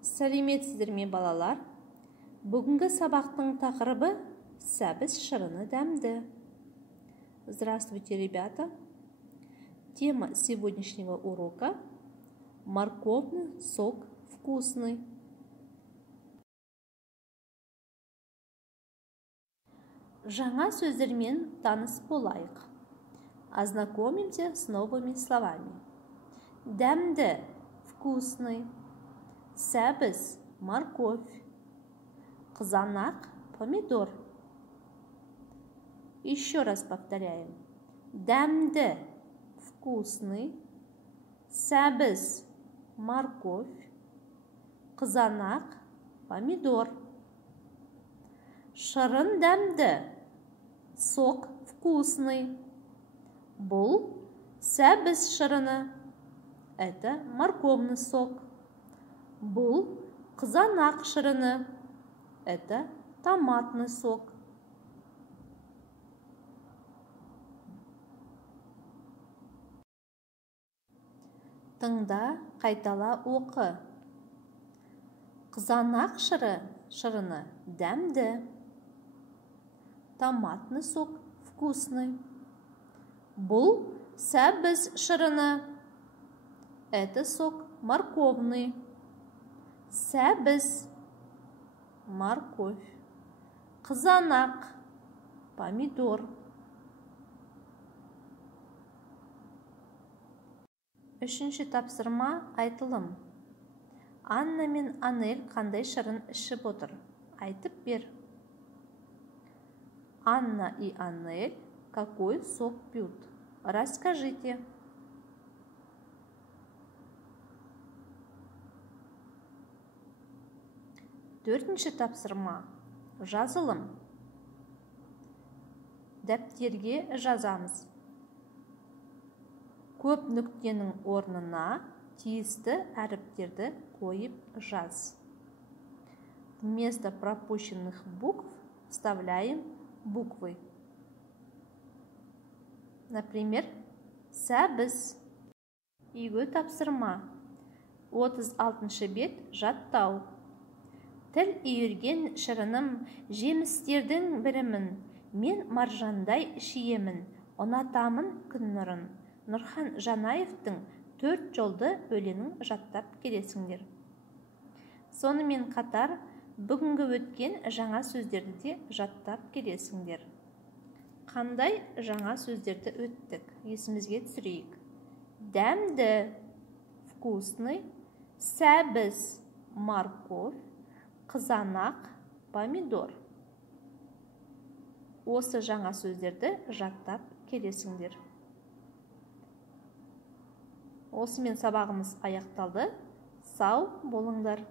Сәлеметсіздер ме, балалар? Бүгінгі сабақтың тақырыбы сәбіз шырыны дәмді. Здравствуйте, ребята! Тема сегодняшнего урока – морковный сок вкусный. Жаңа сөздермен таныс болайық. Ознакомимся с новыми словами. Дәмді – вкусный. Сәбіз – морковь. Қызанақ – помидор. Еще раз повторяем. Дәмді – вкусный. Сәбіз – морковь. Қызанақ – помидор. Шырын дәмді – сок вкусный. Бұл сәбіз шырыны. Это морковный сок. Бұл қызанақ шырыны. Это томатный сок. Тыңда, қайтала оқы. Қызанақ шырыны дәмді. Томатный сок вкусный. Бұл сәбіз шырыны. Это сок морковный. Сәбіз – морковь. Қызанақ – помидор. Үшінші тапсырма айтылым. Анна мен Анель қандай шырын ішіп отыр? Айтып бер. Анна и Анель какой сок пьют? Расскажите. Төртінші тапсырма. Жазылым. Дәптерге жазамыз. Көп нүктенің орнына тиісті әріптерді қойып жаз. Вместо пропущенных букв вставляем буквы. Например, сәбіз. Үйге тапсырма. 36-шы бет жаттау. Тіл үйірген шырыным, жемістердің бірімін. Мен маржандай шиемін, ұнатамын күн нұрын. Нұрхан Жанаевтың 4 жолды өлеңін жаттап келесіңдер. Сонымен қатар, бүгінгі өткен жаңа сөздерді де жаттап келесіңдер. Қандай жаңа сөздерді өттік? Есімізге түсірейік. Дәмді, вкусный, сәбіз, морковь, қызанақ, помидор. Осы жаңа сөздерді жаттап келесіңдер. Осымен сабағымыз аяқталды. Сау болыңдар.